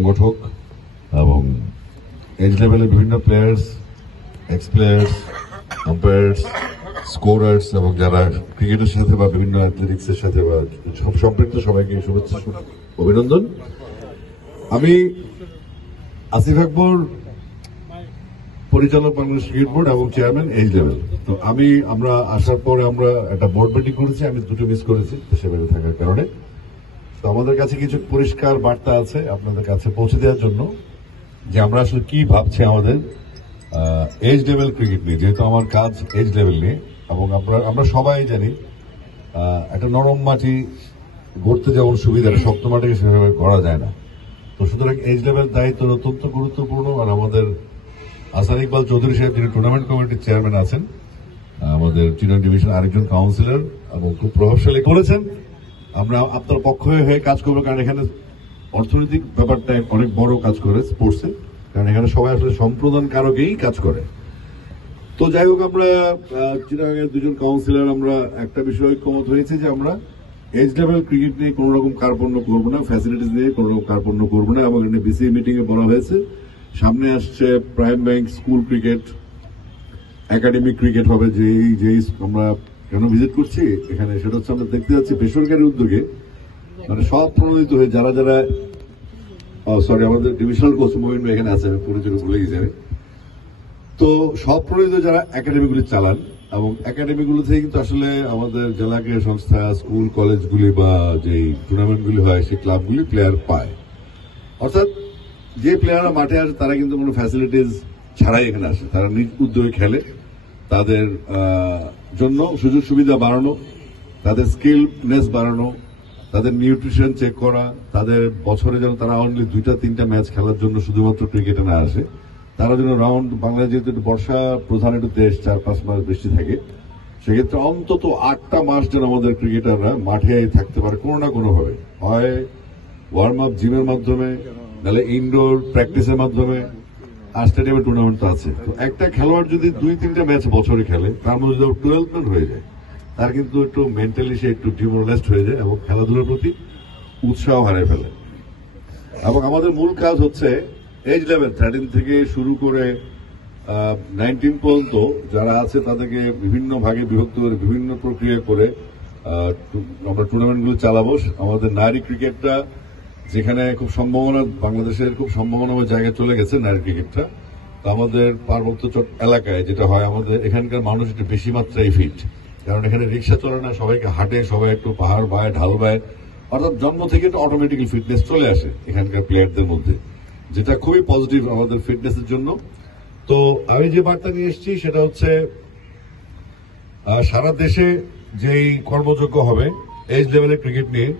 সংগঠক এবং এজ লেভেলের বিভিন্ন players, x players, umpires, scorers এবং যারা ক্রিকেটের সাথে বা বিভিন্ন অ্যাথলেটিক্সের সাথে বা সম্পৃক্ত সবাইকে শুভেচ্ছা অভিনন্দন। আমি আসিফ আকবর, পরিচালক বাংলাদেশ ক্রিকেট বোর্ড এবং চেয়ারম্যান এজ লেভেল। তো আমরা আসার পরে আমরা একটা বোর্ড মিটিং করেছি, আমি দুটো মিস করেছি দেশে বাইরে থাকার কারণে। তো আমাদের কাছে কিছু পরিষ্কার বার্তা আছে আপনাদের কাছে পৌঁছে দেওয়ার জন্য, যে আমরা আসলে কি ভাবছি আমাদের এজ লেভেল ক্রিকেট নিয়ে, যেহেতু আমার কাজ এজ লেভেল নিয়ে। এবং আমরা সবাই জানি একটা নরম মাটি গড়তে যেমন সুবিধা, শক্ত মাটিকে সেভাবে করা যায় না। তো সুতরাং এজ লেভেল দায়িত্ব অত্যন্ত গুরুত্বপূর্ণ। আর আমাদের আসান ইকবাল চৌধুরী সাহেব, যিনি টুর্নামেন্ট কমিটির চেয়ারম্যান আছেন, আমাদের চিনার ডিভিশন আরেকজন কাউন্সিলর এবং খুব প্রভাবশালী করেছেন। আমরা আপনার পক্ষ হয়ে কাজ করবো, কারণ এখানে অর্থনৈতিক ব্যাপারটা অনেক বড় কাজ করে স্পোর্টসে, কারণ এখানে সবাই আসলে সম্প্রদান কারকেই কাজ করে। তো যাই হোক, আমরা চিটাগাংয়ের দুজন কাউন্সিলর আমরা একটা বিষয় ঐক্যমত হয়েছে যে আমরা এজ লেভেল ক্রিকেট নিয়ে কোন রকম কার্পণ্য করবো না, ফ্যাসিলিটিস নিয়ে কোন রকম কার্পণ্য করবো না। এবং এখানে বিসিবি মিটিং এ বলা হয়েছে সামনে আসছে prime bank school cricket, academic cricket হবে। যেই আমরা কেন ভিজিট করছি এখানে, সেটা হচ্ছে আমরা দেখতে যাচ্ছি বেসরকারি উদ্যোগে মানে সব প্রণোদিত হয়ে যারা সরি আমাদের ডিভিশনাল কোচ মোহিন ভাই এখানে আছে, আমি পরিচয় ভুলে গেছি আমি। তো সব প্রণোদিত যারা একাডেমিগুলি চালান, এবং একাডেমিগুলো থেকে কিন্তু আসলে আমাদের জেলা ক্রীড়া সংস্থা, স্কুল কলেজগুলি বা যে টুর্নামেন্টগুলি হয় সেই ক্লাবগুলি প্লেয়ার পায়। অর্থাৎ যে প্লেয়াররা মাঠে আসে তারা কিন্তু কোনো ফ্যাসিলিটিস ছাড়াই এখানে আসে, তারা নিজ উদ্যোগে খেলে। তাদের জন্য সুযোগ সুবিধা বাড়ানো, তাদের স্কিলনেস বাড়ানো, তাদের নিউট্রিশন চেক করা, তাদের বছরে যেন তারা অনলি 2-3টা ম্যাচ খেলার জন্য শুধুমাত্র ক্রিকেটে না আসে, তারা যেন রাউন্ড বাংলাদেশ যেহেতু একটু বর্ষা প্রধান একটু দেশ, 4-5 মাস বৃষ্টি থাকে, সেক্ষেত্রে অন্তত 8টা মাস যেন আমাদের ক্রিকেটাররা মাঠে থাকতে পারে কোনো না কোনো ভাবে, হয় ওয়ার্ম আপ জিমের মাধ্যমে, নাহলে ইনডোর প্র্যাকটিসের মাধ্যমে। আর স্টেডিয়ামে টুর্নামেন্ট তো আছে। তো একটা খেলোয়াড় যদি 2-3টা ম্যাচ বছরে খেলে, তার মধ্যে যদি 12 ম্যাচ হয়ে যায়, তার কিন্তু একটু মেন্টালি সে একটু ডিমোরালাইজড হয়ে যায় এবং খেলাধুলার প্রতি উৎসাহ হারিয়ে ফেলে। এবং আমাদের মূল কাজ হচ্ছে এজ লেভেল 13 থেকে শুরু করে 19 পর্যন্ত যারা আছে তাদেরকে বিভিন্ন ভাগে বিভক্ত করে বিভিন্ন প্রক্রিয়া করে আমরা টুর্নামেন্টগুলো চালাবো। আমাদের নারী ক্রিকেটটা যেখানে খুব সম্ভাবনা, বাংলাদেশের খুব সম্ভাবনাময় জায়গায় চলে গেছে নারী ক্রিকেটটা। তো আমাদের পার্বত্য এলাকায় যেটা হয়, আমাদের এখানকার মানুষ একটু বেশি মাত্রায় ফিট, কারণ এখানে রিক্সা চলে না, সবাইকে হাঁটে, সবাই একটু পাহাড় বায়, ঢাল বায়, অর্থাৎ জন্ম থেকে একটা অটোমেটিক্যালি ফিটনেস চলে আসে এখানকার প্লেয়ারদের মধ্যে, যেটা খুবই পজিটিভ আমাদের ফিটনেসের জন্য। তো আমি যে বার্তা নিয়ে এসেছি সেটা হচ্ছে সারা দেশে যেই কর্মযোগ্য হবে এজ লেভেলের ক্রিকেট নিয়ে,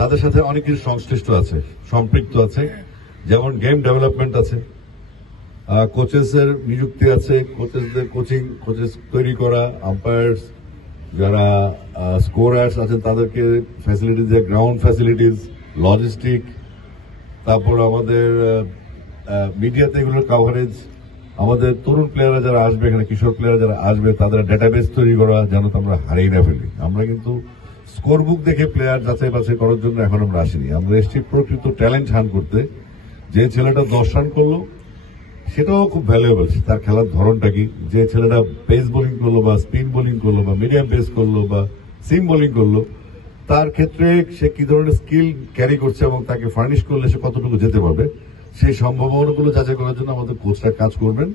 তাদের সাথে অনেক কিছু সংশ্লিষ্ট আছে, সম্পৃক্ত আছে। যেমন গেম ডেভেলপমেন্ট আছে, কোচেসের নিযুক্তি আছে, কোচেসদের কোচিং, কোচেস তৈরি করা, আম্পায়ার্স যারা স্কোরার্স আছেন তাদেরকে ফ্যাসিলিটিস, গ্রাউন্ড ফ্যাসিলিটিস, লজিস্টিক, তারপর আমাদের মিডিয়াতে এগুলোর কাভারেজ, আমাদের তরুণ প্লেয়াররা যারা আসবে, এখানে কিশোর প্লেয়ার যারা আসবে তাদের ডেটাবেস তৈরি করা, যেন আমরা হারিয়ে না ফেলি। আমরা কিন্তু স্কোর বুক দেখে প্লেয়ার যাচাই বাছাই করার জন্য এখন আমরা আসিনি, আমরা এসেছি প্রকৃত ট্যালেন্ট হান করতে। যে ছেলেটা 10 রান করলো সেটাও খুব ভ্যালুয়েবল, তার খেলার ধরনটা কি। যে ছেলেটা পেস বোলিং করলো বা স্পিন বোলিং করলো বা মিডিয়াম পেস করলো বা সিম বোলিং করলো, তার ক্ষেত্রে সে কি ধরনের স্কিল ক্যারি করছে এবং তাকে ফার্নিশ করলে সে কতটুকু যেতে পারবে, সেই সম্ভাবনাগুলো যাচাই করার জন্য আমাদের কোচরা কাজ করবেন।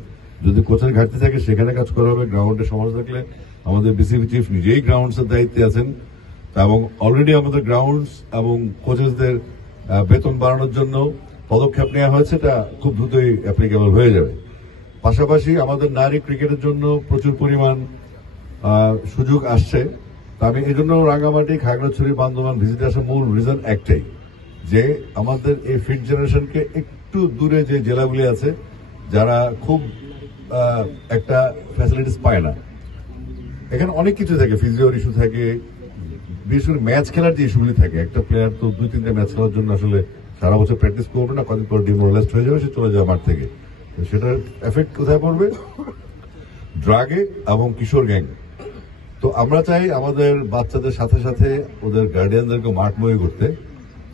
যদি কোচের ঘাটতি থাকে সেখানে কাজ করা হবে। গ্রাউন্ডে সমস্যা থাকলে আমাদের বিসিবি চিফ নিজেই গ্রাউন্ডসের দায়িত্বে আছেন, এবং অলরেডি আমাদের গ্রাউন্ডস এবং কোচেসদের বেতন বাড়ানোর জন্য পদক্ষেপ নেওয়া হয়েছে, এটা খুব দ্রুতই অ্যাপ্লিকেবল হয়ে যাবে। পাশাপাশি আমাদের নারী ক্রিকেটের জন্য প্রচুর পরিমাণ সুযোগ আসছে। আমি এই জন্য রাঙ্গামাটি, খাগড়াছড়ি, বান্দরবান ভিজিট আসার মূল রিজন একটাই, যে আমাদের এই ফিট জেনারেশনকে একটু দূরে যে জেলাগুলি আছে যারা খুব একটা ফ্যাসিলিটিস পায় না, এখানে অনেক কিছু থাকে, ফিজিওর ইস্যু থাকে, বিশেষ করে ম্যাচ খেলার যে ইস্যুগুলি থাকে। একটা প্লেয়ার তো 2-3টা ম্যাচ খেলার জন্য আসলে সারা বছর প্র্যাকটিস করবে না, কদিন পর ডিমোরালাইজড হয়ে যাবে, সে চলে যাবে মাঠ থেকে। সেটার এফেক্ট কোথায় পড়বে? ড্রাগে এবং কিশোর গ্যাং। তো আমরা চাই আমাদের বাচ্চাদের সাথে সাথে ওদের গার্ডিয়ানদেরকে মাঠময় করতে।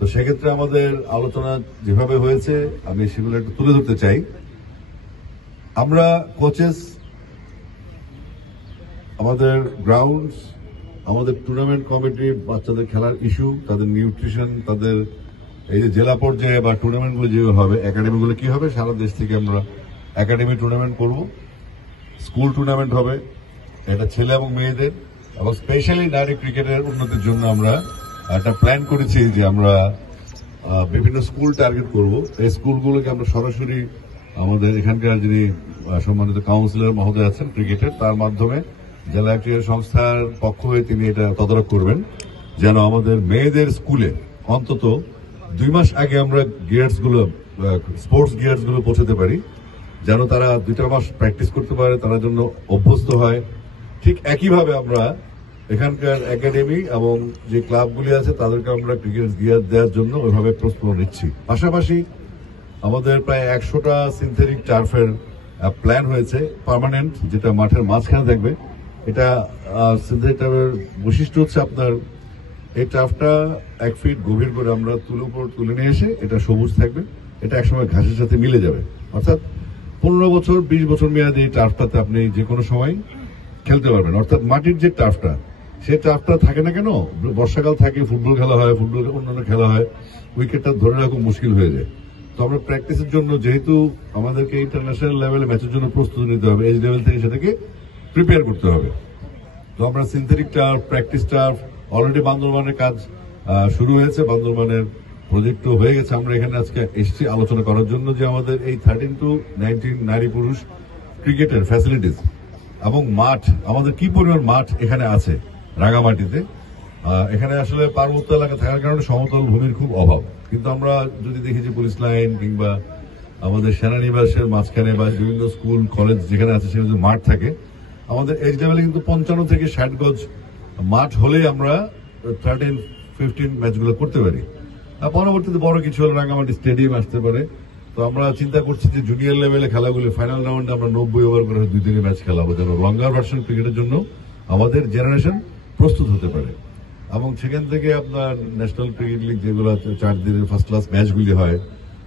তো সেক্ষেত্রে আমাদের আলোচনা যেভাবে হয়েছে আমি সেগুলো একটু তুলে ধরতে চাই। আমরা কোচেস, আমাদের গ্রাউন্ডস, আমাদের টুর্নামেন্ট কমিটি, বাচ্চাদের খেলার ইস্যু, তাদের নিউট্রিশন, তাদের এই যে জেলা পর্যায়ে বা টুর্নামেন্টগুলো যেগুলো হবে, একাডেমিগুলো কি হবে, সারা দেশ থেকে আমরা একাডেমি টুর্নামেন্ট করব, স্কুল টুর্নামেন্ট হবে, এটা ছেলে এবং মেয়েদের, এবং স্পেশালি নারী ক্রিকেটের উন্নতির জন্য আমরা একটা প্ল্যান করেছি যে আমরা বিভিন্ন স্কুল টার্গেট করব। এই স্কুলগুলোকে আমরা সরাসরি আমাদের এখানকার যিনি সম্মানিত কাউন্সিলর মহোদয় আছেন ক্রিকেটের, তার মাধ্যমে জেলা ক্রীড়া সংস্থার পক্ষ হয়ে তিনি এটা তদারক করবেন, যেন আমাদের মেয়েদের স্কুলে অন্তত 2 মাস আগে আমরা স্পোর্টস গিয়ার্স গুলো পৌঁছাতে পারি, যেন তারা 2 মাস প্র্যাকটিস করতে পারে, তারা জন্য অভ্যস্ত হয়। ঠিক একইভাবে আমরা এখানকার একাডেমি এবং যে ক্লাবগুলি আছে তাদেরকে আমরা ক্রিকেট গিয়ার দেওয়ার জন্য ওইভাবে প্রস্তুতি নিচ্ছি। পাশাপাশি আমাদের প্রায় 100টা সিনথেটিক টার্ফের প্ল্যান হয়েছে, পার্মানেন্ট, যেটা মাঠের মাঝখানে থাকবে। এটা সিনথেটিক টার্ফের বৈশিষ্ট্য হচ্ছে আপনার এই টার্ফটা 1 ফিট গভীর করে আমরা তুলে নিয়ে এসে এটা সবুজ থাকবে, এটা একসময় ঘাসের সাথে মিলে যাবে। অর্থাৎ 15 বছর 20 বছর মেয়াদে এই টার্ফটাতে আপনি যে কোনো সময় খেলতে পারবেন। অর্থাৎ মাটির যে টার্ফটা, সেই টার্ফটা থাকে না কেন, বর্ষাকাল থাকে, ফুটবল খেলা হয়, ফুটবল অন্যান্য খেলা হয়, উইকেটটা ধরে রাখা খুব মুশকিল হয়ে যায়। তো আমরা প্র্যাকটিসের জন্য, যেহেতু আমাদেরকে ইন্টারন্যাশনাল লেভেলে ম্যাচের জন্য প্রস্তুতি নিতে হবে, এজ লেভেল থেকে সেটাকে প্রিপেয়ার করতে হবে। তো আমরা synthetic turf, practice turf, already বান্দরবানের কাজ শুরু হয়েছে, বান্দরবানের প্রজেক্টও হয়ে গেছে। আমরা এখানে আজকে এসেছি আলোচনা করার জন্য যে আমাদের এই 13 to 19 নারী পুরুষ ক্রিকেটের ফ্যাসিলিটিস এবং মাঠ, আমাদের কি পরিমাণ মাঠ এখানে আছে রাঙামাটিতে। এখানে আসলে পার্বত্য এলাকা থাকার কারণে সমতল ভূমির খুব অভাব, কিন্তু আমরা যদি দেখি যে পুলিশ লাইন কিংবা আমাদের সেনানিবাসের মাঝখানে বা বিভিন্ন স্কুল কলেজ যেখানে আছে সেখানে মাঠ থাকে, আমাদের এজ লেভেলে কিন্তু 55 থেকে 60 গজ মাঠ হলেই আমরা 13-15 ম্যাচগুলো করতে পারি। পরবর্তীতে বড় কিছু হলে রাঙামাটি স্টেডিয়াম আসতে পারে। তো আমরা চিন্তা করছি যে জুনিয়র লেভেলে খেলাগুলি ফাইনাল রাউন্ডে আমরা 90 ওভার করে 2 দিনের ম্যাচ খেলাবো, যেন লঙ্গার ভার্সন ক্রিকেটের জন্য আমাদের জেনারেশন প্রস্তুত হতে পারে। এবং সেখান থেকে আপনার ন্যাশনাল ক্রিকেট লিগ যেগুলো 4 দিনের ফার্স্ট ক্লাস ম্যাচগুলি হয়,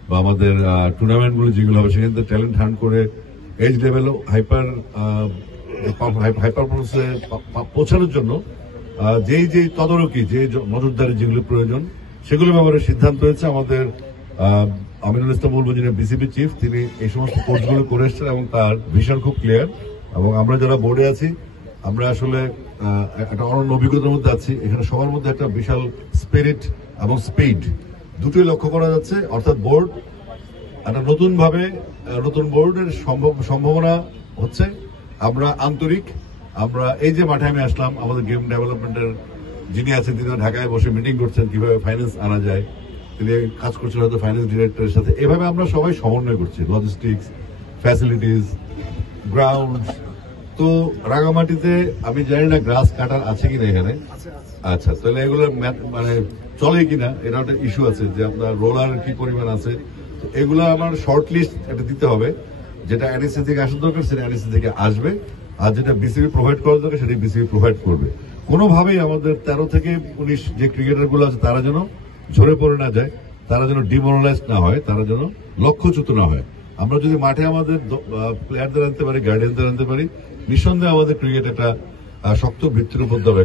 বা আমাদের টুর্নামেন্টগুলো যেগুলো হবে, সেখান থেকে ট্যালেন্ট হান্ট করে এজ লেভেল হাইপার পারফরমেন্সে পৌঁছানোর জন্য যে তদারকি, যে নজরদারি যেগুলো প্রয়োজন, সেগুলো ব্যাপারে সিদ্ধান্ত হয়েছে। আমাদের আমিনুল ইসলাম বলবো, যিনি বিসিবি চিফ, তিনি এই সমস্ত কোর্সগুলো করে এসছেন এবং তার ভিশন খুব ক্লিয়ার। এবং আমরা যারা বোর্ডে আছি, আমরা আসলে একটা অনন্য অভিজ্ঞতার মধ্যে আছি। এখানে সবার মধ্যে একটা বিশাল স্পিরিট এবং স্পিড দুটোই লক্ষ্য করা যাচ্ছে। অর্থাৎ বোর্ড একটা নতুন বোর্ডের সম্ভাবনা হচ্ছে। আমরা আন্তরিক, আমরা এই যে মাঠে আমি আসলাম, আমাদের গেম ডেভেলপমেন্টের যিনি আছেন তিনি ঢাকায় বসে মিটিং করছেন কিভাবে ফাইন্যান্স আনা যায়, তিনি কাজ করছেন হয়তো ফাইন্যান্স ডিরেক্টরের সাথে। এভাবে আমরা সবাই সমন্বয় করছি, লজিস্টিক্স, ফ্যাসিলিটিস, গ্রাউন্ড। তো রাঙামাটিতে আমি জানি না গ্রাস কাটার আছে কিনা এখানে। আচ্ছা, তাহলে এগুলো মানে চলে কিনা, এটা একটা ইস্যু আছে যে আপনার রোলার কি পরিমাণ আছে। তো এগুলো আমার শর্ট লিস্ট এটা দিতে হবে, যেটা এনএসসি থেকে আসার দরকার সেটা এনএসসি থেকে আসবে, আর যেটা বিসিবি প্রোভাইড করার দরকার সেটা বিসিবি প্রোভাইড করবে। কোনোভাবেই আমাদের 13 থেকে 19 যে ক্রিকেটার গুলো আছে তারা যেন ঝরে পড়ে না যায়, তারা যেন ডিমোরালাইজ না হয়, তারা যেন লক্ষ্যচ্যুত না হয়। আমরা যদি মাঠে আমাদের প্লেয়ারদের আনতে পারি, গার্ডিয়ানদের আনতে পারি, নিঃসন্দেহে আমাদের ক্রিকেট একটা শক্ত ভিত্তির উপর দেবে।